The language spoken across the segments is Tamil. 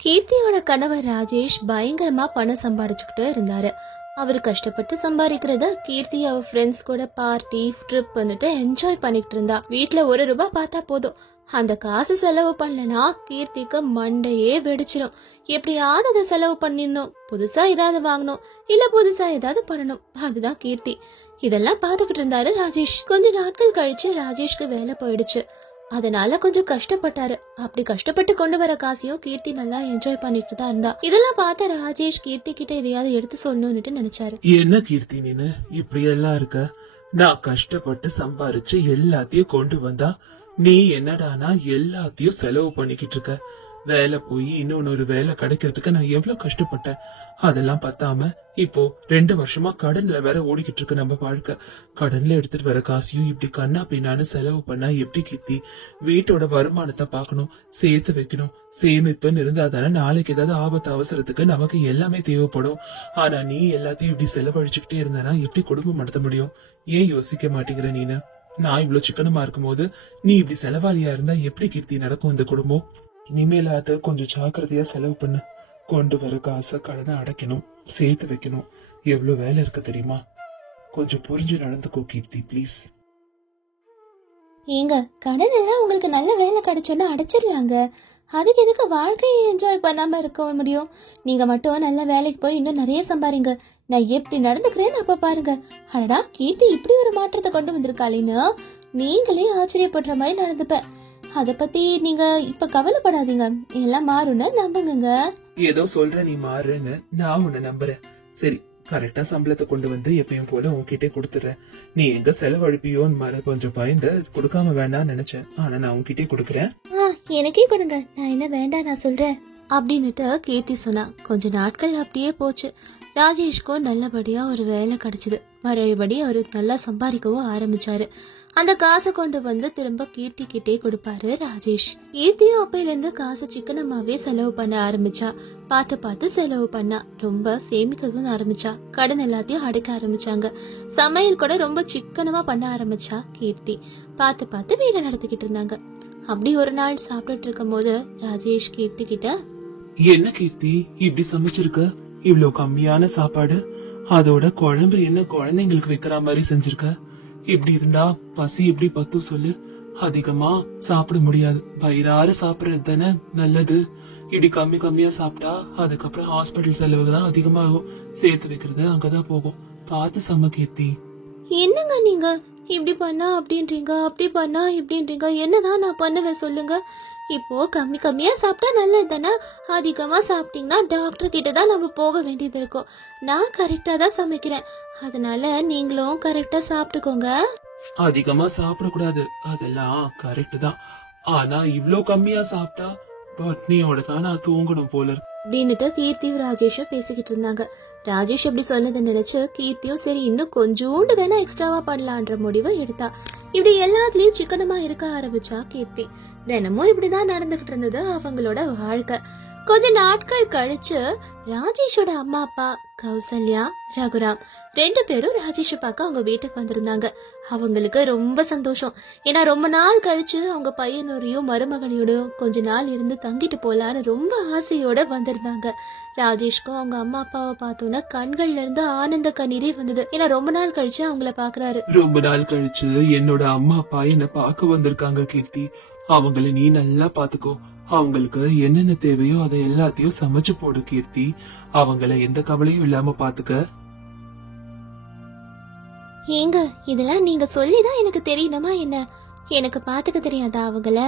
கீர்த்தியோட கணவர் ராஜேஷ் பயங்கரமா பணம் சம்பாரிச்சுக்கிட்டு இருந்தாரு. அவரு கஷ்டப்பட்டு சம்பாதிக்கிறத கீர்த்தி அவ ஃப்ரெண்ட்ஸ் கூட பார்ட்டி ட்ரிப் பண்ணிட்டு என்ஜாய் பண்ணிட்டு இருந்தா. வீட்டுல ₹1 பார்த்தா போதும், அந்த காசு செலவு பண்ணலனா கீர்த்திக்கு மண்டையே வெடிச்சிடும். எப்படியாவது அதை செலவு பண்ணிடணும், புதுசா ஏதாவது வாங்கணும், இல்ல புதுசா ஏதாவது பண்ணணும், அதுதான் கீர்த்தி. இதெல்லாம் பாத்துக்கிட்டு இருந்தாரு ராஜேஷ். கொஞ்ச நாட்கள் கழிச்சு ராஜேஷ்க்கு வேலை போயிடுச்சு. அதனால கொஞ்சம் கஷ்டப்பட்டாரு. அப்படி கஷ்டப்பட்டு கொண்டு வர காசையும் கீர்த்தி நல்லா என்ஜாய் பண்ணிட்டு தான் இருந்தா. இதெல்லாம் பார்த்த ராஜேஷ் கீர்த்தி கிட்ட எதையாவது எடுத்து சொல்லணும்னு நினைச்சாரு. என்ன கீர்த்தி நீனு இப்படி எல்லாம் இருக்க? நான் கஷ்டப்பட்டு சம்பாரிச்சு எல்லாத்தையும் கொண்டு வந்தா நீ என்னடானா எல்லாத்தையும் செலவு பண்ணிக்கிட்டு இருக்க. வேலை போய் இன்னொன்னு வேலை கிடைக்கிறதுக்கு நான் எவ்வளவு கஷ்டப்பட்டேன். அதெல்லாம் பத்தாம இப்போ 2 வருஷமா கடன்ல வேற ஓடிக்கிட்டு இருக்கு நம்ம வாழ்க்கை. கடன்ல எடுத்துட்டு வர காசையும் இப்படி கண்ணா பின்னான்னு செலவு பண்ணா எப்படி கீர்த்தி? வீட்டோட வருமானத்தை பாக்கணும், சேர்த்து வைக்கணும். சேமிப்புன்னு இருந்தா தானே நாளைக்கு ஏதாவது ஆபத்து அவசரத்துக்கு நமக்கு எல்லாமே தேவைப்படும். ஆனா நீ எல்லாத்தையும் இப்படி செலவழிச்சுக்கிட்டே இருந்தானா எப்படி குடும்பம் நடத்த முடியும்? ஏன் யோசிக்க மாட்டேங்கிற நீனு? நான் இவ்வளவு சிக்கனமா இருக்கும் போது நீ இப்படி செலவாளியா இருந்தா எப்படி கீர்த்தி நடக்கும் இந்த குடும்பம்? இனிமேலாத கொஞ்சம் ஜாக்கிரதையா செலவு பண்ணு. கொண்டு வர காசை கடனை அடைக்கணும், சேர்த்து வைக்கணும். எவ்வளவு வேலை இருக்கு தெரியுமா? கொஞ்சம் புரிஞ்சு நடந்துக்கோ கீர்த்தி, பிளீஸ். ஏங்க, கடன் எல்லாம் உங்களுக்கு நல்ல வேலை கிடைச்சோன்னா அடைச்சிடலாங்க. அதுக்கு எதுக்கு வாழ்க்கையை என்ஜாய் பண்ணாம இருக்க முடியும்? நீங்க மட்டும் நல்ல வேலைக்கு போய் இன்னும் நிறைய சம்பாரிங்க. நான் எப்படி நடந்துக்கிறேன்னு அப்ப பாருங்க. அடடா, கீர்த்தி இப்படி ஒரு மாற்றத்தை கொண்டு வந்திருக்காளின்னு நீங்களே ஆச்சரியப்படுற மாதிரி நடந்துப்பேன். அத பத்தி நீங்க இப்ப கவலைப்படாதீங்க, எல்லாம் மாறும்னு நம்புங்க. ஏதோ சொல்ற நீ மாறுன்னு நான் உன்னை நம்புறேன். சரி, கரெக்டா சம்பளத்தை கொண்டு வந்து எப்பயும் போல உன்கிட்டே கொடுத்துறேன். நீ எங்க செலவழிப்பியோன்னு மாதிரி கொஞ்சம் பயந்து கொடுக்காம வேண்டாம் நினைச்சேன். ஆனா நான் உன்கிட்டே கொடுக்கறேன். எனக்கே கொடுங்க, நான் என்ன வேண்டாம் நான் சொல்றேன் அப்படின்னுட்டு கீர்த்தி சொன்னா. கொஞ்ச நாட்கள் அப்படியே போச்சு. ராஜேஷ்க்கும் நல்லபடியா ஒரு வேலை கிடைச்சது. மறுபடி அவரு நல்லா சம்பாதிக்கவும் ஆரம்பிச்சாரு. அந்த காசை கொண்டு வந்து திரும்ப கீர்த்தி கிட்டே கொடுப்பாரு ராஜேஷ். கீர்த்தியும் அப்பையில இருந்து காசு சிக்கனமாவே செலவு பண்ண ஆரம்பிச்சா. பார்த்து பார்த்து செலவு பண்ணா. ரொம்ப சேமிக்கவும் ஆரம்பிச்சா. கடன் எல்லாத்தையும் அடைக்க ஆரம்பிச்சாங்க. சமையல் கூட ரொம்ப சிக்கனமா பண்ண ஆரம்பிச்சா கீர்த்தி. பார்த்து பார்த்து வீட நடத்திக்கிட்டு இருந்தாங்க. அப்படி ஒரு நாள் சாப்பிட்டுட்டு இருக்கும் போது ராஜேஷ் கீர்த்தி கிட்ட, என்ன கீர்த்தி இப்படி சமைச்சிருக்க? இவ்வளவு கம்மியான சாப்பாடு, அதோட குழம்பு என்ன குழந்தைங்களுக்கு வைக்கிற மாதிரி செஞ்சிருக்க? இப்படி இருந்தா பசி எப்படி பத்தும் சொல்லு? அதிகமா சாப்பிட முடியாது, வயிறார சாப்பிடறது தானே நல்லது. இப்படி கம்மியா சாப்பிட்டா அதுக்கப்புறம் ஹாஸ்பிட்டல் செலவு தான் அதிகமாகும். சேர்த்து வைக்கிறது அங்கதான் போகும். பார்த்து சம கீர்த்தி. என்னங்க நீங்க இப்படி பண்ணா அப்படின்றீங்க, அப்படி பண்ணா இப்படின்றீங்க. என்னதான் நான் பண்ணுவேன் சொல்லுங்க? இப்போ கம்மியா சாப்பிட்டா நல்லது தானே. அதிகமா சாப்பிட்டீங்கன்னா டாக்டர் கிட்ட தான் நம்ம போக வேண்டியது இருக்கும். நான் கரெக்டா தான் சமைக்கிறேன், அதனால நீங்களும் கரெக்டா சாப்பிட்டுக்கோங்க. அதிகமா சாப்பிட கூடாது, அதெல்லாம் கரெக்ட் தான். ஆனா இவ்ளோ கம்மியா சாப்பிட்டா பட்னியோட தான் நான் தூங்கணும் போல இருக்கு அப்படின்னுட்டு கீர்த்தியும் ராஜேஷும் பேசிக்கிட்டு இருந்தாங்க. ராஜேஷ் அப்படி சொன்னதை நினைச்சு கீர்த்தியும் சரி இன்னும் கொஞ்சோண்டு வேணா எக்ஸ்ட்ராவா பண்ணலான்ற முடிவை எடுத்தா. இப்படி எல்லாத்துலயும் சிக்கனமா இருக்க ஆரம்பிச்சா கீர்த்தி. தினமும் இப்படிதான் நடந்துகிட்டு இருந்தது அவங்களோட வாழ்க்கை. கொஞ்ச நாட்கள் கழிச்சு ராஜேஷோட அம்மா அப்பா கௌசல்யா, ரகுராம் 2 பேரும் ராஜேஷ பார்க்க அவங்க வீட்டுக்கு வந்திருந்தாங்க. அவங்களுக்கு ரொம்ப சந்தோஷம். ஏன்னா ரொம்ப நாள் கழிச்சு அவங்க பையனோடையும் மருமகனையோடையும் கொஞ்ச நாள் இருந்து தங்கிட்டு போலான்னு ரொம்ப ஆசையோட வந்திருந்தாங்க. ராஜேஷ்க்கும் அவங்க அம்மா அப்பாவை பார்த்தோன்னா கண்கள்ல இருந்து ஆனந்த கண்ணீரே வந்தது. ஏன்னா ரொம்ப நாள் கழிச்சு அவங்கள பாக்குறாரு. ரொம்ப நாள் கழிச்சு என்னோட அம்மா அப்பா என்ன பார்க்க வந்திருக்காங்க கீர்த்தி. அவங்கள நீ நல்லா பாத்துக்கோ. அவங்களுக்கு என்னென்ன தேவையோ அதை எல்லாத்தையும் சமைச்சு போடு கீர்த்தி. அவங்கள எந்த கவலையும் இல்லாம பாத்துக்க. ஏங்க, இதெல்லாம் நீங்க சொல்லிதான் எனக்கு தெரியணுமா என்ன? எனக்கு பாத்துக்க தெரியாதா அவங்கள?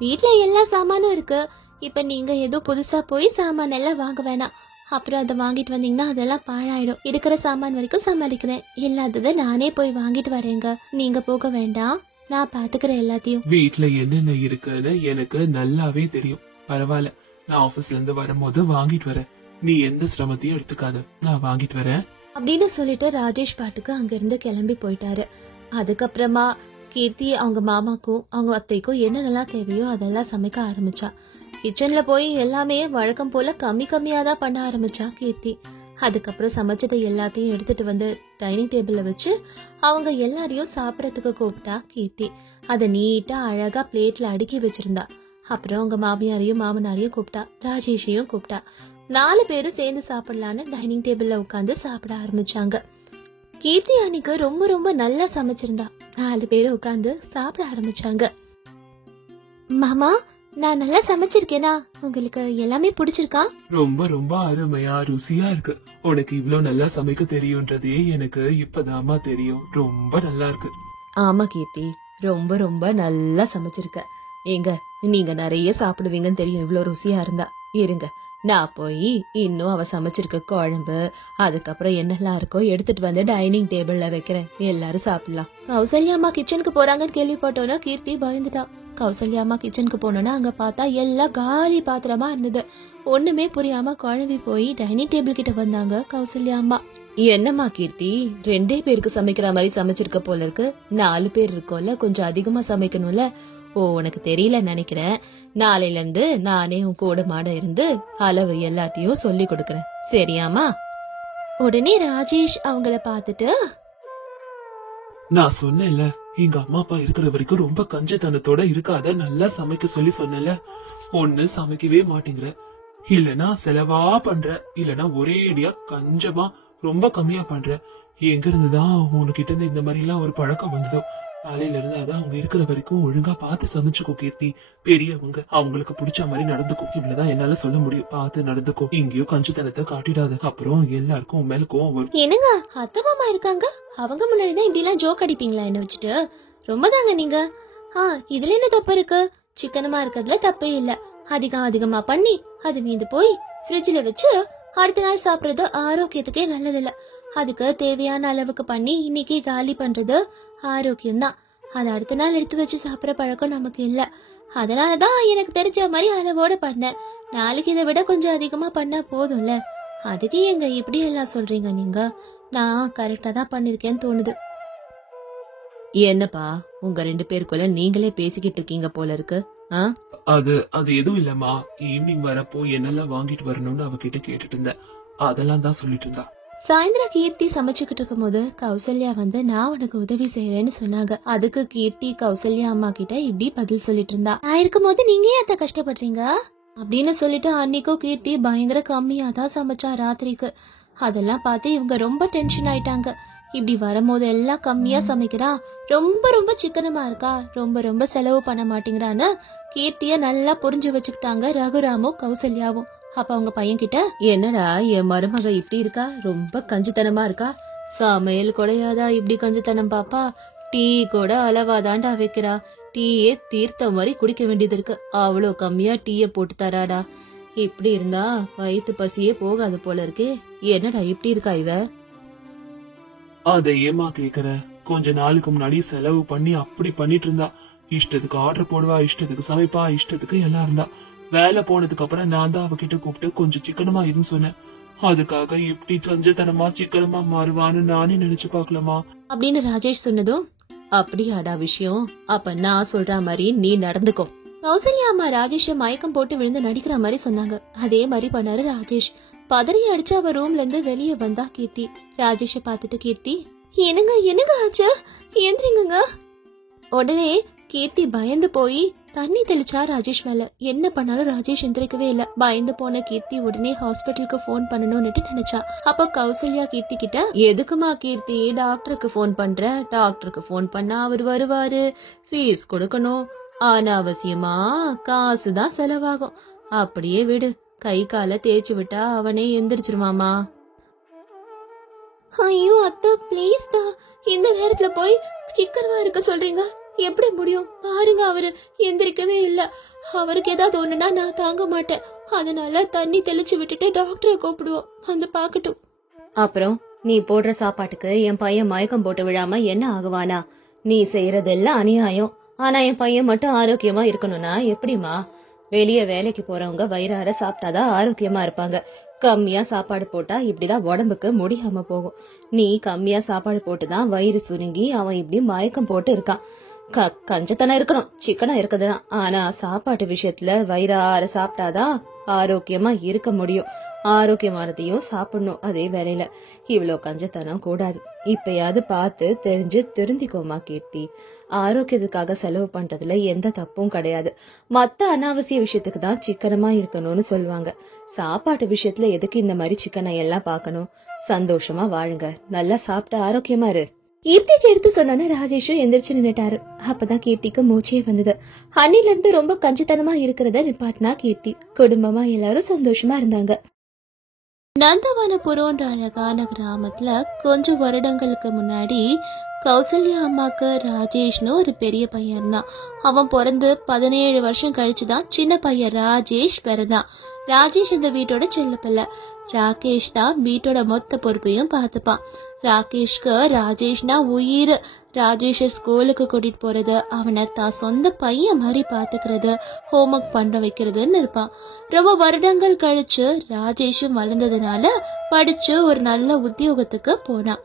வீட்டுல எல்லா சாமானும் இருக்கு. இப்ப நீங்க ஏதோ புதுசா போய் சாமான் எல்லாம் வாங்க வேணாம். அப்புறம் அதை வாங்கிட்டு வந்தீங்கன்னா அதெல்லாம் பாழாயிடும். இருக்கிற சாமான் வரைக்கும் சமாளிக்கிறேன். இல்லாததை நானே போய் வாங்கிட்டு வரேங்க. நீங்க போக வேண்டாம், நான் பாத்துக்கிறேன் எல்லாத்தையும். வீட்டுல என்னென்ன இருக்குன்னு எனக்கு நல்லாவே தெரியும். பரவாயில்ல, நான் ஆபீஸ்ல இருந்து வரும்போது வாங்கிட்டு வரேன். நீ எந்த சிரமத்தையும் எடுத்துக்காத, நான் வாங்கிட்டு வரேன் அப்படின்னு சொல்லிட்டு ராஜேஷ் பாட்டுக்கு அங்க இருந்து கிளம்பி போயிட்டாரு. அதுக்கப்புறமா கீர்த்தி அவங்க மாமாக்கும் அவங்க அத்தைக்கும் என்னென்னலாம் தேவையோ அதெல்லாம் சமைக்க ஆரம்பிச்சா. கிச்சன்ல போய் எல்லாமே வழக்கம் போல கம்மியா தான் பண்ண ஆரம்பிச்சா கீர்த்தி. அதுக்கப்புறம் சமைச்சதை எல்லாத்தையும் எடுத்துட்டு வந்து டைனிங் டேபிள்ல வச்சு அவங்க எல்லாரையும் சாப்பிடறதுக்கு கூப்பிட்டா கீர்த்தி. அதை நீட்டா அழகா பிளேட்ல அடுக்கி வச்சிருந்தா. அப்புறம் அவங்க மாமியாரையும் மாமனாரையும் கூப்பிட்டா, ராஜேஷையும் கூப்பிட்டா. 4 பேரும் சேர்ந்து சாப்பிடலான்னு டைனிங் டேபிள்ல உட்காந்து சாப்பிட ஆரம்பிச்சாங்க. கீர்த்தி அன்னைக்கு ரொம்ப ரொம்ப நல்லா சமைச்சிருந்தா. 4 பேரும் உட்காந்து சாப்பிட ஆரம்பிச்சாங்க. மாமா, நான் நல்லா சமைச்சிருக்கேனா? உங்களுக்கு எல்லாமே பிடிச்சிருக்கா? ரொம்ப ரொம்ப அருமையா ருசியா இருக்கு. உனக்கு இவ்ளோ நல்லா சமைக்க தெரியும்ன்றதே எனக்கு இப்பதாமா தெரியும். ரொம்ப நல்லா இருக்கு. ஆமா கீர்த்தி, ரொம்ப ரொம்ப நல்லா சமைச்சிருக்க. ஏங்க, நீங்க நிறைய சாப்பிடுவீங்கன்னு தெரியும் இவ்ளோ ருசியா இருந்தா. இருங்க, நான் போய் இன்னும் அவ சமைச்சிருக்க குழம்பு, அதுக்கப்புறம் என்னெல்லாம் இருக்கோ எடுத்துட்டு வந்து டைனிங் டேபிள்ல வைக்கிறேன். எல்லாரும் சாப்பிடலாம். கௌசல்யா அம்மா கிச்சனுக்கு போறாங்கன்னு கேள்விப்பட்டோன்னா கீர்த்தி பயந்துட்டா. கௌசல்யா அம்மா கிச்சனுக்கு போனோன்னா அங்க பார்த்தா எல்லாம் காலி பாத்திரமா இருந்தது. ஒண்ணுமே புரியாம குழம்பி போய் டைனிங் டேபிள் கிட்ட வந்தாங்க கௌசல்யா அம்மா. என்னம்மா கீர்த்தி, 2 பேருக்கு சமைக்கிற மாதிரி சமைச்சிருக்க போல இருக்கு. 4 பேர் இருக்கோம்ல, கொஞ்சம் அதிகமா சமைக்கணும்ல. ஓ, உனக்கு தெரியல நினைக்கிறேன். நாளையில இருந்து நானே உன் கூட மாட இருந்து அளவு எல்லாத்தையும் சொல்லி கொடுக்கறேன், சரியாமா? உடனே ராஜேஷ் அவங்கள பார்த்துட்டு, நான் சொன்னேன்ல, எங்க அம்மா அப்பா இருக்கிற வரைக்கும் ரொம்ப கஞ்சத்தனத்தோட இருக்காத, நல்லா சமைக்க சொல்லி சொன்னேன்ல. ஒண்ணு சமைக்கவே மாட்டேங்கிற, இல்லனா செலவா பண்ற, இல்லனா ஒரேடியா கஞ்சமா ரொம்ப கம்மியா பண்ற. எங்க இருந்துதான் உனக்கிட்ட இருந்து இந்த மாதிரி எல்லாம் ஒரு பழக்கம் வந்ததோ? காலையில இருந்து அதான் அவங்க இருக்கிற வரைக்கும் ஒழுங்கா பார்த்து சமைச்சுக்கோ கீர்த்தி. பெரியவங்க, அவங்களுக்கு பிடிச்ச மாதிரி நடந்துக்கும். இவ்வளவுதான் என்னால சொல்ல முடியும். பார்த்து நடந்துக்கோ. இங்கேயும் கஞ்சத்தனத்தை காட்டிடாத, அப்புறம் எல்லாருக்கும் உன் மேல கோவம் வரும். என்னங்க அத்தை மாமா இருக்காங்க, அவங்க முன்னாடிதான் இப்படி எல்லாம் ஜோக் அடிப்பீங்களா என்ன வச்சுட்டு? ரொம்ப தாங்க நீங்க. இதுல என்ன தப்பு இருக்கு? சிக்கனமா இருக்கிறதுல தப்பே இல்ல. அதிகமா பண்ணி அது மீந்து போய் ஃப்ரிட்ஜ்ல வச்சு அடுத்த நாள் சாப்பிடுறது ஆரோக்கியத்துக்கே நல்லது இல்ல. அதுக்கு தேவையான அளவுக்கு பண்ணி இன்னைக்கு காலி பண்றது ஆரோக்கியம்தான். அது அடுத்த நாள் எடுத்து வச்சு சாப்பிடற பழக்கம் நமக்கு இல்ல. அதனாலதான் எனக்கு தெரிஞ்ச மாதிரி அளவோட பண்ணேன். நாளைக்கு இதை விட கொஞ்சம் அதிகமா பண்ணா போதும்ல. அதுக்கு எங்க இப்படி எல்லாம் சொல்றீங்க நீங்க? நான் கரெக்டா தான் பண்ணிருக்கேன்னு தோணுது. என்னப்பா, உங்க 2 பேருக்குள்ள நீங்களே பேசிக்கிட்டு இருக்கீங்க போல இருக்கு. அது எதுவும் இல்லம்மா. ஈவினிங் வரப்போ என்னெல்லாம் வாங்கிட்டு வரணும்னு அவகிட்ட கேட்டுட்டு இருந்தேன். அதெல்லாம் தான் சொல்லிட்டு இருந்தா. சாயந்தரம் கீர்த்தி சமைச்சுக்கிட்டு இருக்கும் போது கௌசல்யா வந்து நான் உனக்கு உதவி செய்யறேன்னு சொன்னாங்க. அதுக்கு கீர்த்தி கௌசல்யா அம்மா கிட்ட இப்படி பதில் சொல்லிட்டு இருந்தா. நான் இருக்கும் போது நீங்க ஏன் அத கஷ்டப்படுறீங்க அப்படின்னு சொல்லிட்டு அன்னைக்கும் கீர்த்தி பயங்கர கம்மியா தான் சமைச்சா ராத்திரிக்கு. அதெல்லாம் பார்த்து இவங்க ரொம்ப டென்ஷன் ஆயிட்டாங்க. இப்படி வரும்போது எல்லாம் கம்மியா சமைக்கிறா, ரொம்ப ரொம்ப சிக்கனமா இருக்கா, ரொம்ப ரொம்ப செலவு பண்ண மாட்டேங்கிறான்னு கீர்த்திய நல்லா புரிஞ்சு வச்சுக்கிட்டாங்க ரகுராமும் கௌசல்யாவும். அப்ப அவங்க பையன் கிட்ட, என்னடா என் மருமக இப்படி இருக்கா, ரொம்ப கஞ்சித்தனமா இருக்கா, சமையல் கூடையாதா இப்படி கஞ்சித்தனம் பாப்பா, டீ கூட அளவாதாண்டா வைக்கிறா, டீயே தீர்த்த மாதிரி குடிக்க வேண்டியது இருக்கு, அவ்வளோ கம்மியா டீய போட்டு தராடா, இப்படி இருந்தா வயிற்று பசியே போகாது போல இருக்கே, என்னடா இப்படி இருக்கா இவ? அதை ஏமா கேக்குற? கொஞ்ச நாளுக்கு முன்னாடி செலவு பண்ணி அப்படி பண்ணிட்டு இருந்தா. இஷ்டத்துக்கு ஆர்டர் போடுவா, இஷ்டத்துக்கு சமைப்பா, இஷ்டத்துக்கு எல்லாம் இருந்தா. வேலை போனதுக்கு அப்புறம் நான் தான் அவகிட்ட கூப்பிட்டு கொஞ்சம் சிக்கனமா இருன்னு சொன்னேன். அதுக்காக இப்படி கஞ்சத்தனமா சிக்கனமா மாறுவான்னு நானே நினைச்சு பாக்கலாமா அப்படின்னு ராஜேஷ் சொன்னதும், அப்படியாடா விஷயம், அப்ப நான் சொல்ற மாதிரி நீ நடந்துக்கோ. கௌசல்யா அம்மா ராஜேஷ மயக்கம் போட்டு விழுந்து நடிக்கிற மாதிரி சொன்னாங்க. அதே மாதிரி பண்ணாரு ராஜேஷ். பதறி அடிச்சு அவ ரூம்ல இருந்து வெளியே வந்தா கீர்த்தி. ராஜேஷ பாத்துட்டு கீர்த்தி, என்னங்க ஆச்சு, எந்திரிங்க. உடனே கீர்த்தி பயந்து போய் தண்ணி தெளிச்சா ராஜேஷ் மேல. என்ன பண்ணாலும் ராஜேஷ் எந்திரிக்கவே இல்ல. பயந்து போன கீர்த்தி உடனே ஹாஸ்பிட்டலுக்கு போன் பண்ணணும்னு நினைச்சா. அப்ப கௌசல்யா கீர்த்தி கிட்ட, எதுக்குமா கீர்த்தி டாக்டருக்கு போன் பண்ற, டாக்டருக்கு போன் பண்ணா அவர் வருவாரு, ஃபீஸ் கொடுக்கணும், அனாவசியமா காசுதான் செலவாகும், அப்படியே விடு, கை கால தேய்ச்சி விட்டா அவனே எந்திரிச்சிருவாமா. ஐயோ அத்தா பிளீஸ் தான், இந்த நேரத்துல போய் சிக்கனமா இருக்க சொல்றீங்க, எப்படி முடியும்? பாருங்க, அவரு எந்திரிக்கவே இல்ல. அவருக்கு ஏதாவது ஒண்ணுனா நான் தாங்க மாட்டேன். அதனால தண்ணி தெளிச்சு விட்டுட்டு டாக்டரை கூப்பிடுவோம், வந்து பாக்கட்டும். அப்புறம் நீ போடுற சாப்பாட்டுக்கு என் பையன் மயக்கம் போட்டு விழாம என்ன ஆகுவானா? நீ செய்யறதெல்லாம் அநியாயம். ஆனா என் பையன் மட்டும் ஆரோக்கியமா இருக்கணும்னா எப்படிமா? வெளிய வேலைக்கு போறவங்க வயிறார சாப்பிட்டாதான் ஆரோக்கியமா இருப்பாங்க. கம்மியா சாப்பாடு போட்டா இப்படிதான் உடம்புக்கு முடியாம போகும். நீ கம்மியா சாப்பாடு போட்டுதான் வயிறு சுருங்கி அவன் இப்படி மயக்கம் போட்டு இருக்கான். கஞ்சத்தனம் இருக்கணும், சிக்கனா இருக்குதுதான். ஆனா சாப்பாட்டு விஷயத்துல வயிறார சாப்பிட்டாதான் ஆரோக்கியமா இருக்க முடியும். ஆரோக்கியமானதையும் சாப்பிடணும். அதே வேலையில இவ்வளோ கஞ்சத்தனம் கூடாது. இப்பயாவது பார்த்து தெரிஞ்சு திருந்திக்கோமா கீர்த்தி. ஆரோக்கியத்துக்காக செலவு பண்றதுல எந்த தப்பும் கிடையாது. மத்த அனாவசிய விஷயத்துக்கு தான் சிக்கனமா இருக்கணும்னு சொல்லுவாங்க. சாப்பாட்டு விஷயத்துல எதுக்கு இந்த மாதிரி சிக்கனை எல்லாம் பார்க்கணும்? சந்தோஷமா வாழுங்க, நல்லா சாப்பிட்டு ஆரோக்கியமா இரு. கீர்த்திக்கு எடுத்து சொன்னோன்னு ராஜேஷும் எந்திரிச்சு நின்னுட்டாரு. அப்பதான் கீர்த்திக்கு மூச்சே வந்தது. அன்னில இருந்து ரொம்ப கஞ்சித்தனமா இருக்கிறத நிப்பாட்டினா கீர்த்தி. குடும்பமா எல்லாரும் சந்தோஷமா இருந்தாங்க. நந்தவனபுரம்ன்ற அழகான கிராமத்துல கொஞ்சம் வருடங்களுக்கு முன்னாடி கௌசல்யா அம்மாக்கு ராஜேஷ்னு ஒரு பெரிய பையன் இருந்தான். அவன் பிறந்து 17 வருஷம் கழிச்சுதான் சின்ன பையன் ராஜேஷ் பிறந்தான். ராஜேஷ் இந்த வீட்டோட செல்ல பிள்ளை. ராகேஷ் தான் வீட்டோட மொத்த பொறுப்பையும் பார்த்துப்பான். ராகேஷ்க்கு ராஜேஷ்னா உயிர். ராஜேஷ ஸ்கூலுக்கு கூட்டிட்டு போறது, அவனை தான் சொந்த பையன் மாதிரி பாத்துக்கிறது, ஹோம்ஒர்க் பண்ண வைக்கிறதுன்னு இருப்பான். ரொம்ப வருடங்கள் கழிச்சு ராஜேஷும் வளர்ந்ததுனால படிச்சு ஒரு நல்ல உத்தியோகத்துக்கு போனான்.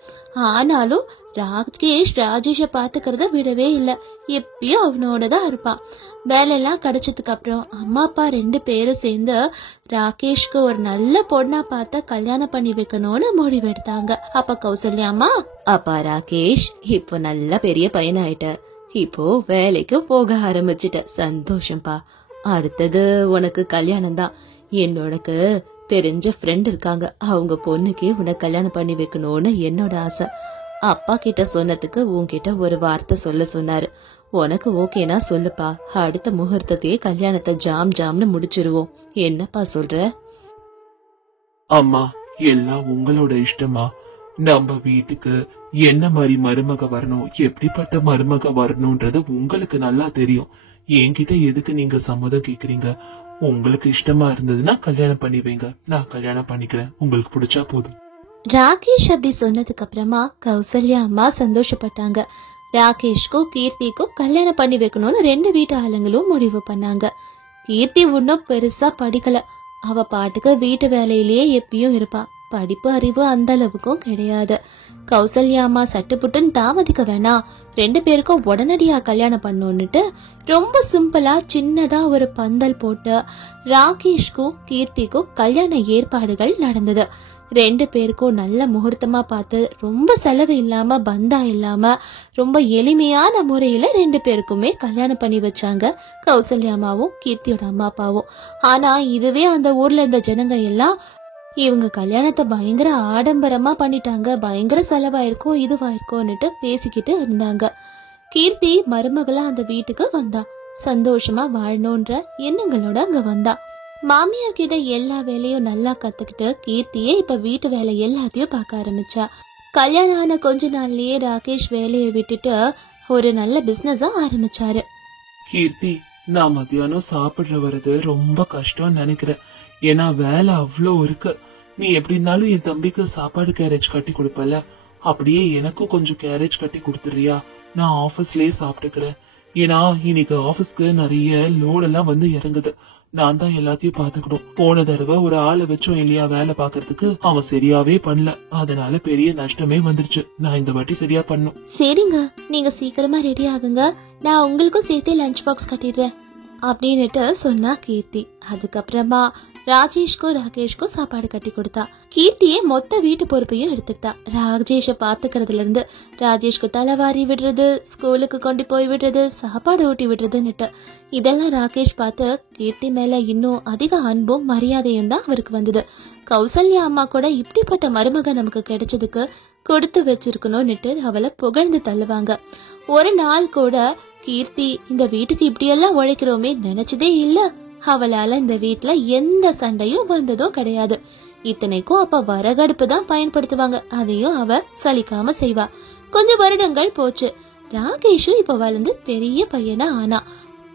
ஆனாலும் ராகேஷ் ராஜேஷ பாத்துக்கிறத விடவே இல்லை. எப்பயும் அவனோட தான் இருப்பான். வேலையெல்லாம் கிடைச்சதுக்கு அப்புறம் அம்மா அப்பா 2 பேரும் சேர்ந்து ராகேஷ்க்கு ஒரு நல்ல பொண்ணா பார்த்தா கல்யாணம் பண்ணி வைக்கணும்னு முடிவெடுத்தாங்க. அப்ப கௌசல்யா அம்மா, அப்பா ராகேஷ் இப்போ நல்ல பெரிய பையனாயிட்ட, இப்போ வேலைக்கும் போக ஆரம்பிச்சுட்ட, சந்தோஷம்பா. அடுத்தது உனக்கு கல்யாணம் தான். என்னோடக்கு தெரிஞ்ச ஃப்ரெண்ட் இருக்காங்க, அவங்க பொண்ணுக்கே உனக்கு கல்யாணம் பண்ணி வைக்கணும்னு என்னோட ஆசை. அப்பா கிட்ட சொன்னதுக்கு உன்கிட்ட ஒரு வார்த்தை சொல்ல சொன்னாரு. உனக்கு ஓகேனா சொல்லுப்பா, அடுத்த முகூர்த்தத்தையே கல்யாணத்தை ஜாம்னு முடிச்சிருவோம். என்னப்பா சொல்ற? அம்மா, எல்லாம் உங்களோட இஷ்டமா. நம்ம வீட்டுக்கு என்ன மாதிரி மருமக வரணும், எப்படிப்பட்ட மருமக வரணும்ன்றது உங்களுக்கு நல்லா தெரியும். என்கிட்ட எதுக்கு நீங்க சம்மதம் கேக்குறீங்க? உங்களுக்கு இஷ்டமா இருந்ததுன்னா கல்யாணம் பண்ணி வைங்க, நான் கல்யாணம் பண்ணிக்கிறேன், உங்களுக்கு பிடிச்சா போதும். ராகேஷ் அப்படி சொன்னதுக்கு அப்புறமா கௌசல்யா அம்மா சந்தோஷப்பட்டாங்க. ராகேஷ்க்கும் கீர்த்திக்கும் கல்யாணம் பண்ணி வைக்கணும்னு 2 வீட்டு ஆளுங்களும் முடிவு பண்ணாங்க. கீர்த்தி ஒன்னும் பெருசா படிக்கல. அவ பாட்டுக்கு வீட்டு வேலையிலேயே எப்பயும் இருப்பா. படிப்பு அறிவு அந்த அளவுக்கும் கிடையாது. கௌசல்யா அம்மா சட்டுப்புட்டுன்னு தாமதிக்க வேணாம், 2 பேருக்கும் உடனடியா கல்யாணம் பண்ணணும்னுட்டு ரொம்ப சிம்பிளா சின்னதா ஒரு பந்தல் போட்டு ராகேஷ்க்கும் கீர்த்திக்கும் கல்யாண ஏற்பாடுகள் நடந்தது. 2 பேருக்கும் நல்ல முகூர்த்தமா பார்த்து ரொம்ப செலவு இல்லாம பந்தா இல்லாம ரொம்ப எளிமையான முறையில 2 பேருக்குமே கல்யாணம் பண்ணி வச்சாங்க கௌசல்யா அம்மாவும் கீர்த்தியோட அம்மா அப்பாவும். ஆனா இதுவே அந்த ஊர்ல இருந்த ஜனங்க எல்லாம் இவங்க கல்யாணத்தை பயங்கர ஆடம்பரமா பண்ணிட்டாங்க, பயங்கர செலவாயிருக்கும் இதுவாயிருக்கும்னுட்டு பேசிக்கிட்டு இருந்தாங்க. கீர்த்தி மருமகளா அந்த வீட்டுக்கு வந்தா. சந்தோஷமா வாழணும்ன்ற எண்ணங்களோட அங்க வந்தா. மாமியார் கிட்ட எல்லா வேலையும் நல்லா கத்துக்கிட்டு கீர்த்தியே இப்ப வீட்டு வேலை எல்லாத்தையும் பார்க்க ஆரம்பிச்சா. கல்யாணம் ஆன கொஞ்ச நாள்லயே ராகேஷ் வேலையை விட்டுட்டு ஒரு நல்ல பிசினஸா ஆரம்பிச்சாரு. கீர்த்தி, நான் மத்தியானம் சாப்பிடுற வரது ரொம்ப கஷ்டம் நினைக்கிறேன். ஏன்னா வேலை அவ்வளோ இருக்கு. நீ எப்படி இருந்தாலும் என் தம்பிக்கு சாப்பாடு கேரேஜ் கட்டி கொடுப்பல, அப்படியே எனக்கும் கொஞ்சம் கேரேஜ் கட்டி கொடுத்துறியா? நான் ஆபீஸ்லயே சாப்பிட்டுக்கிறேன். ஏன்னா இன்னைக்கு ஆபீஸ்க்கு நிறைய லோட் எல்லாம் வந்து இறங்குது. நான் தான் எல்லாத்தையும் பாத்துக்கணும். போன தடவை ஒரு ஆளை வச்சோம் இல்லையா வேலை பாக்குறதுக்கு, அவன் சரியாவே பண்ணல. அதனால பெரிய நஷ்டமே வந்துருச்சு. நான் இந்த வாட்டி சரியா பண்ணும். சரிங்க, நீங்க சீக்கிரமா ரெடி ஆகுங்க, நான் உங்களுக்கும் சேர்த்து லஞ்ச் பாக்ஸ் கட்டிடுறேன் அப்படின்னுட்டு சொன்னா கீர்த்தி. அதுக்கப்புறமா ராஜேஷ்க்கும் ராகேஷ்க்கும் சாப்பாடு கட்டி கொடுத்தா. கீர்த்தியே மொத்த வீட்டு பொறுப்பையும் எடுத்துக்கிட்டா. ராஜேஷ பாத்துக்கிறதுல இருந்து ராஜேஷ்க்கு தலைவாரி விடுறது, ஸ்கூலுக்கு கொண்டு போய் விடுறது, சாப்பாடு ஊட்டி விடுறதுன்னுட்டு இதெல்லாம் ராகேஷ் பார்த்து கீர்த்தி மேல இன்னும் அதிக அன்பும் மரியாதையும் தான் அவருக்கு வந்தது. கௌசல்யா அம்மா கூட இப்படிப்பட்ட மருமக நமக்கு கிடைச்சதுக்கு கொடுத்து வச்சிருக்கணும்னுட்டு அவளை புகழ்ந்து தள்ளுவாங்க. ஒரு நாள் கூட கீர்த்தி இந்த வீட்டுக்கு இப்படியெல்லாம் உழைக்கிறோமே நினைச்சதே இல்ல. அவளால இந்த வீட்டுல எந்த சண்டையும் வந்ததோ கிடையாது. இத்தனைக்கும் அப்ப வரகடுப்பு தான் பயன்படுத்துவாங்க, அதையும் அவ சலிக்காம செய்வா. கொஞ்சம் வருடங்கள் போச்சு. ராகேஷும் இப்ப வளர்ந்து பெரிய பையனா ஆனா.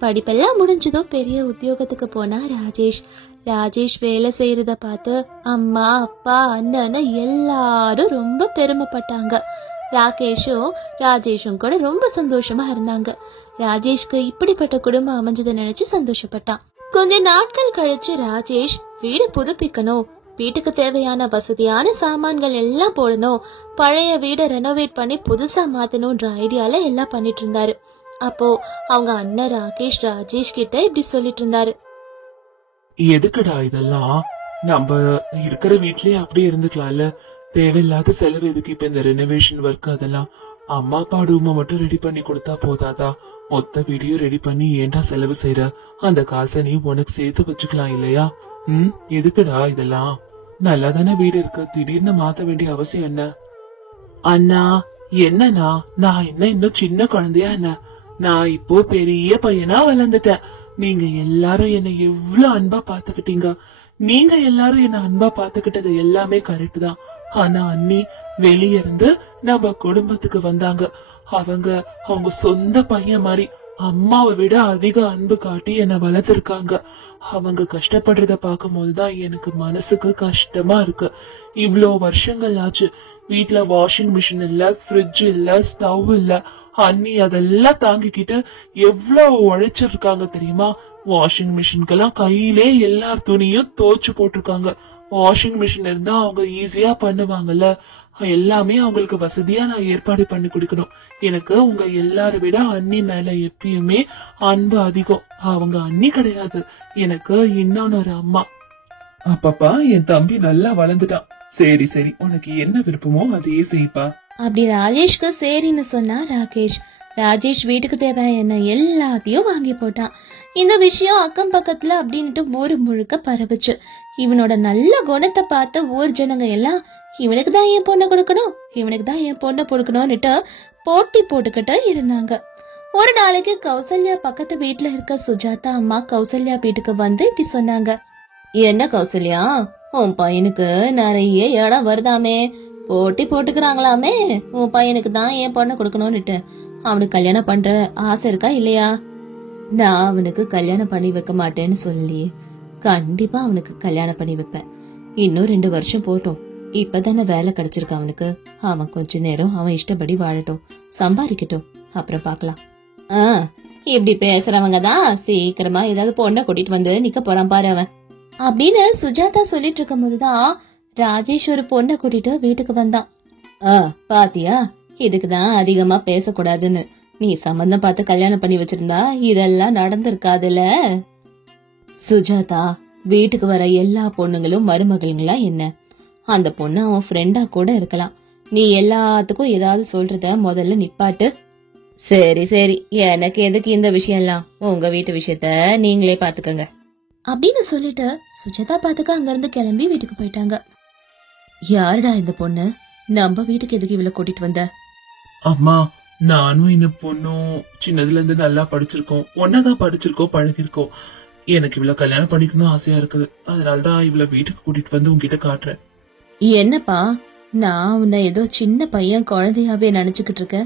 படிப்பெல்லாம் முடிஞ்சதோ பெரிய உத்தியோகத்துக்கு போனா ராஜேஷ். ராஜேஷ் வேலை செய்யறத பார்த்து அம்மா அப்பா அண்ணன்னு எல்லாரும் ரொம்ப பெருமைப்பட்டாங்க. ராஜேஷும் கூட ரொம்ப சந்தோஷமா இருந்தாங்க. ராஜேஷ்க்கு இப்படிப்பட்ட குடும்பம் அமைஞ்சதை நினைச்சு சந்தோஷப்பட்டான். கொஞ்ச நாட்கள் கழிச்சு ராஜேஷ் வீடு புதுப்பிக்கணும், வீட்டுக்கு தேவையான வசதியான சாமான்கள் எல்லாம் போடணும், பழைய வீடை ரெனோவேட் பண்ணி புதுசா மாத்தணும்ன்ற ஐடியால எல்லாம் பண்ணிட்டு இருந்தாரு. அப்போ அவங்க அண்ணன் ராகேஷ் ராஜேஷ் கிட்ட இப்படி சொல்லிட்டு இருந்தாரு. எதுக்குடா இதெல்லாம்? நம்ம இருக்கிற வீட்லயே அப்படியே இருந்துக்கலாம்ல. தேவையில்லாத செலவு எதுக்கு இப்ப இந்த ரெனோவேஷன் ஒர்க்? அதெல்லாம் அம்மா அப்பா ரூமை மட்டும் ரெடி பண்ணி கொடுத்தா போதாதா? மொத்த வீடியோ ரெடி பண்ணி ஏன்டா செலவு செய்யற? அந்த காசை நீ உனக்கு சேர்த்து வச்சுக்கலாம் இல்லையா? எதுக்குடா இதெல்லாம்? நல்லா தானே வீடு இருக்கு, திடீர்னு மாத்த வேண்டிய அவசியம் என்ன? அண்ணா என்னண்ணா, நான் என்ன இன்னும் சின்ன குழந்தையா என்ன? நான் இப்போ பெரிய பையனா வளர்ந்துட்டேன். நீங்க எல்லாரும் என்ன எவ்வளவு அன்பா பாத்துக்கிட்டீங்க. நீங்க எல்லாரும் என்ன அன்பா பாத்துக்கிட்டது எல்லாமே கரெக்ட் தான். ஆனா அண்ணி வெளிய இருந்து நம்ம குடும்பத்துக்கு வந்தாங்க. அவங்க சொந்த பையன் மாதிரி அம்மாவை விட அதிக அன்பு காட்டி என்ன வளர்த்திருக்காங்க. அவங்க கஷ்டப்படுறத பார்க்கும் போதுதான் எனக்கு மனசுக்கு கஷ்டமா இருக்கு. இவ்ளோ வருஷங்கள் ஆச்சு, வீட்டுல வாஷிங் மிஷின் இல்ல, ஃப்ரிட்ஜ் இல்ல, ஸ்டவ் இல்ல. அண்ணி அதெல்லாம் தாங்கிக்கிட்டு எவ்வளவு உழைச்சிருக்காங்க தெரியுமா? வாஷிங் மிஷின்கெல்லாம் கையிலே எல்லார் துணியும் துவைச்சு போட்டிருக்காங்க. வாஷிங் மிஷின் இருந்தா அவங்க ஈஸியா பண்ணுவாங்கல்ல. எல்லாமே அவங்களுக்கு வசதியா நான் ஏற்பாடு பண்ணி கொடுக்கணும். எனக்கு உங்க எல்லாரை விட அண்ணி மேல எப்பயுமே அன்பு அதிகம். அவங்க அண்ணி கிடையாது, எனக்கு இன்னொன்னு அம்மா. அப்பப்பா, என் தம்பி நல்லா வளர்ந்துட்டான். சரி சரி, உனக்கு என்ன விருப்பமோ அதையே செய்ப்பா. அப்படி ராஜேஷ்க்கு சரின்னு சொன்னா ராகேஷ். ராஜேஷ் வீட்டுக்கு தேவையான எல்லாத்தையும் வாங்கி போட்டான். இந்த விஷயம் அக்கம் பக்கத்துல அப்படின்ட்டு ஊரு முழுக்க பரவுச்சு. இவனோட நல்ல குணத்தை பார்த்த ஊர் ஜனங்க எல்லாம் இவனுக்கு தான் என் பொண்ணை கொடுக்கணும், இவனுக்கு தான் என் பொண்ணை கொடுக்கணும்னுட்டு போட்டி போட்டுக்கிட்டு இருந்தாங்க. ஒரு நாளைக்கு கௌசல்யா பக்கத்து வீட்டுல இருக்க சுஜாதா அம்மா கௌசல்யா வீட்டுக்கு வந்து இப்படி சொன்னாங்க. என்ன கௌசல்யா, உன் பையனுக்கு நிறைய இடம் வருதாமே, போட்டி போட்டுக்கிறாங்களாமே, உன் பையனுக்கு தான் என் பொண்ணை கொடுக்கணும்னுட்டு. அவனுக்கு கல்யாணம் பண்ற ஆசை இருக்கா இல்லையா? நான் அவனுக்கு கல்யாணம் பண்ணி வைக்க மாட்டேன்னு சொல்லி கண்டிப்பா அவனுக்கு கல்யாணம் பண்ணி வைப்பேன். இன்னும் 2 வருஷம் போட்டோம். இப்பதானே வேலை கிடைச்சிருக்கு அவனுக்கு. அவன் கொஞ்ச நேரம் அவன் இஷ்டப்படி வாழட்டும், சம்பாதிக்கட்டும், அப்புறம் பாக்கலாம். இப்படி பேசுறவங்க தான் சீக்கிரமா ஏதாவது பொண்ணை கூட்டிட்டு வந்து நிக்க போறான் பாரு அவன் அப்படின்னு சுஜாதா சொல்லிட்டு இருக்கும் போதுதான் ராஜேஷ் ஒரு பொண்ணை கூட்டிட்டு வீட்டுக்கு வந்தான். பாத்தியா, இதுக்குதான் அதிகமா பேசக்கூடாதுன்னு. நீ சம்பந்தம் பார்த்து கல்யாணம் பண்ணி வச்சிருந்தா இதெல்லாம் நடந்திருக்காதுல. சுஜாதா, வீட்டுக்கு வர எல்லா பொண்ணுங்களும் மருமகளுங்களா என்ன? அந்த பொண்ணு அவன் ஃப்ரெண்டா கூட இருக்கலாம். நீ எல்லாத்துக்கும் ஏதாவது சொல்றத முதல்ல நிப்பாட்டு. சரி சரி, எனக்கு எதுக்கு இந்த விஷயம் எல்லாம்? உங்க வீட்டு விஷயத்த நீங்களே பாத்துக்கங்க அப்படின்னு சொல்லிட்டு சுஜாதா பாத்துக்க அங்க இருந்து கிளம்பி வீட்டுக்கு போயிட்டாங்க. யாருடா இந்த பொண்ணு? நம்ம வீட்டுக்கு எதுக்கு இவளை கூட்டிட்டு வந்த? அம்மா, நானும் இந்த பொண்ணும் சின்னதுல இருந்து நல்லா படிச்சிருக்கோம், ஒன்னாதான் படிச்சிருக்கோம், பழகிருக்கோம். எனக்கு இவ்வளவு கல்யாணம் பண்ணிக்கணும் ஆசையா இருக்குது. அதனாலதான் இவ்வளவு வீட்டுக்கு கூட்டிட்டு வந்து உங்ககிட்ட காட்டுறேன். என்னப்பா, நான் உன்னை ஏதோ சின்ன பையன் குழந்தையாவே நினைச்சுக்கிட்டு இருக்க.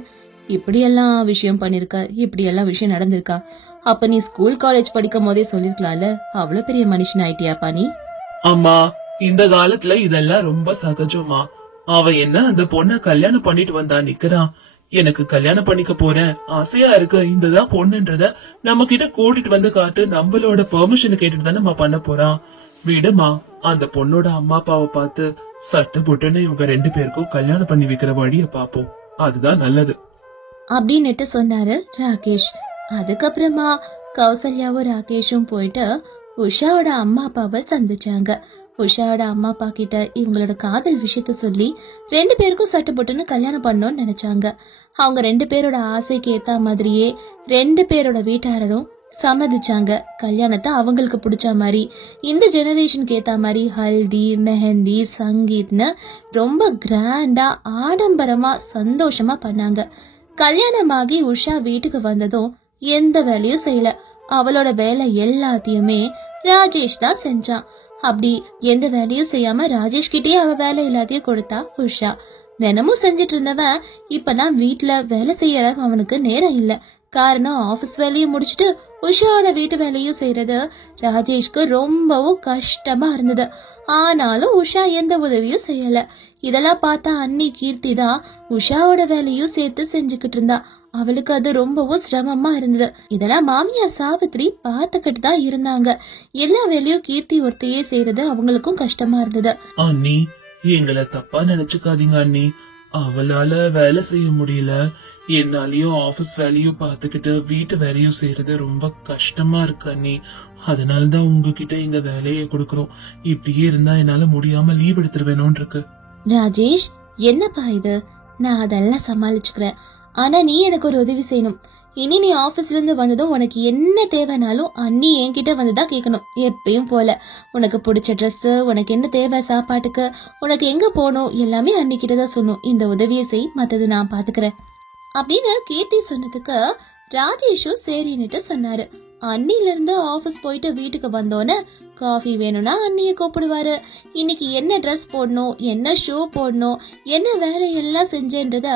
இப்படியெல்லாம் விஷயம் பண்ணிருக்க, இப்படியெல்லாம் விஷயம் நடந்திருக்கா? அப்ப நீ ஸ்கூல் காலேஜ் படிக்கும் போதே சொல்லிருக்கலாம்ல. அவ்வளவு பெரிய மனுஷன் ஆயிட்டியாப்பா நீ? அம்மா, இந்த காலத்துல இதெல்லாம் ரொம்ப சகஜமா. அவன் என்ன அந்த பொண்ண கல்யாணம் பண்ணிட்டு வந்தா நிக்கிறான். எனக்கு கல்யாணம் பண்ணிக்க போறேன் ஆசையா இருக்கு, இந்ததான் பொண்ணுன்றத நம்ம கிட்ட கூட்டிட்டு வந்து காட்டு, நம்மளோட பெர்மிஷன் கேட்டுட்டு தானே நம்ம பண்ண போறான். விடுமா, அந்த பொண்ணோட அம்மா அப்பாவை பார்த்து சட்டு புட்டுன்னு இவங்க 2 பேருக்கும் கல்யாணம் பண்ணி வைக்கிற வழிய பாப்போம், அதுதான் நல்லது அப்படின்னுட்டு சொன்னாரு ராகேஷ். அதுக்கப்புறமா கௌசல்யாவும் ராகேஷும் போயிட்டு உஷாவோட அம்மா அப்பாவை சந்திச்சாங்க. உஷாவோட அம்மா அப்பா கிட்ட இவங்களோட காதல் விஷயத்த சொல்லி 2 பேருக்கும் சட்டு போட்டுன்னு கல்யாணம் பண்ணணும்னு நினைச்சாங்க. அவங்க 2 பேரோட ஆசைக்கு ஏத்த மாதிரியே 2 பேரோட வீட்டாரும் சம்மதிச்சாங்க. கல்யாணத்தை அவங்களுக்கு பிடிச்ச மாதிரி, இந்த ஜெனரேஷனுக்கு ஏத்த மாதிரி ஹல்தி, மெஹந்தி, சங்கீத்னு ரொம்ப கிராண்டா ஆடம்பரமா சந்தோஷமா பண்ணாங்க. கல்யாணமாகி உஷா வீட்டுக்கு வந்ததும் எந்த வேலையும் செய்யல. அவளோட வேலை எல்லாத்தையுமே ராஜேஷ் தான் செஞ்சான். அப்படி எந்த வேலையும் செய்யாம ராஜேஷ் கிட்டே அவ வேலை எல்லாத்தையும் கொடுத்தா உஷா. தினமும் செஞ்சிட்டு இருந்தவன் இப்பதான் வீட்டுல வேலை செய்யற அவனுக்கு நேரம் இல்ல. காரணம் ஆபீஸ் வேலையும் முடிச்சுட்டு உஷாவோட வீட்டு வேலையும் செய்யறது ராஜேஷ்க்கு ரொம்பவும் கஷ்டமா இருந்தது. ஆனாலும் உஷா எந்த உதவியும் செய்யல. இதெல்லாம் பார்த்தா அண்ணி கீர்த்தி தான் உஷாவோட வேலையும் சேர்த்து செஞ்சுக்கிட்டு இருந்தா. அவளுக்கு அது ரொம்பவும் சிரமமா இருந்தது. இதெல்லாம் மாமியார் சாவித்ரி பார்த்துக்கிட்டு தான் இருந்தாங்க. எல்லா வேலையும் கீர்த்தி ஒருத்தையே செய்யறது அவங்களுக்கும் கஷ்டமா இருந்தது. அண்ணி, எங்களை தப்பா நினைச்சுக்காதீங்க அண்ணி. அவளால வேலை செய்ய முடியல. என்னாலயும் ஆபீஸ் வேலையும் பாத்துக்கிட்டு வீட்டு வேலையும் செய்யறது ரொம்ப கஷ்டமா இருக்கு அண்ணி. அதனாலதான் உங்ககிட்ட இந்த வேலையை கொடுக்கறோம். இப்படியே இருந்தா என்னால முடியாம லீவ் எடுத்துருவேணும்னு இருக்கு. ராஜேஷ், என்னப்பா இது? நான் அதெல்லாம் சமாளிச்சுக்கிறேன். ஆனா நீ எனக்கு ஒரு உதவி செய்யணும். இனி நீ ஆபீஸ்ல இருந்து வந்ததும் உனக்கு என்ன தேவைனாலும் அண்ணி என்கிட்ட வந்துதான் கேட்கணும். எப்பயும் போல உனக்கு பிடிச்ச ட்ரெஸ், உனக்கு என்ன தேவை சாப்பாட்டுக்கு, உனக்கு எங்க போகணும் எல்லாமே அண்ணி கிட்டதான் சொல்லணும். இந்த உதவியை செய், மத்தது நான் பாத்துக்கிறேன் அப்படின்னு கீர்த்தி சொன்னதுக்கு ராஜேஷும் சரின்னுட்டு சொன்னாரு. அண்ணில இருந்து ஆபீஸ் போயிட்டு வீட்டுக்கு வந்தோன்னு காஃபி வேணும்னா அண்ணிய கூப்பிடுவாரு. இன்னைக்கு என்ன ட்ரெஸ் போடணும், என்ன ஷூ போடணும், என்ன வேலையெல்லாம் செஞ்சேன்றத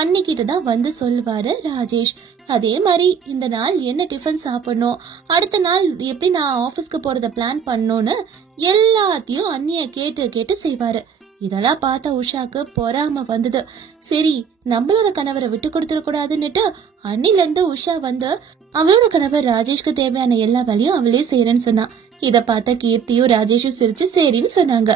அன்னிக்கிட்ட தான் வந்து சொல்லுவாரு ராஜேஷ். அதே மாதிரி இந்த நாள் என்ன டிஃபன் சாப்பிடணும், அடுத்த நாள் எப்படி நான் ஆபீஸ்க்கு போறத பிளான் பண்ணணும்னு எல்லாத்தையும் அண்ணிய கேட்டு கேட்டு செய்வாரு. இதெல்லாம் பார்த்தா உஷாக்கு பொறாம வந்தது. சரி, நம்மளோட கணவரை விட்டு கொடுத்துட கூடாதுன்னுட்டு அண்ணில இருந்து உஷா வந்து அவளோட கணவர் ராஜேஷ்க்கு தேவையான எல்லா வேலையும் அவளே செய்யறேன்னு சொன்னா. இத பார்த்த கீர்த்தியும் ராஜேஷும் சிரிச்சு சரின்னு சொன்னாங்க.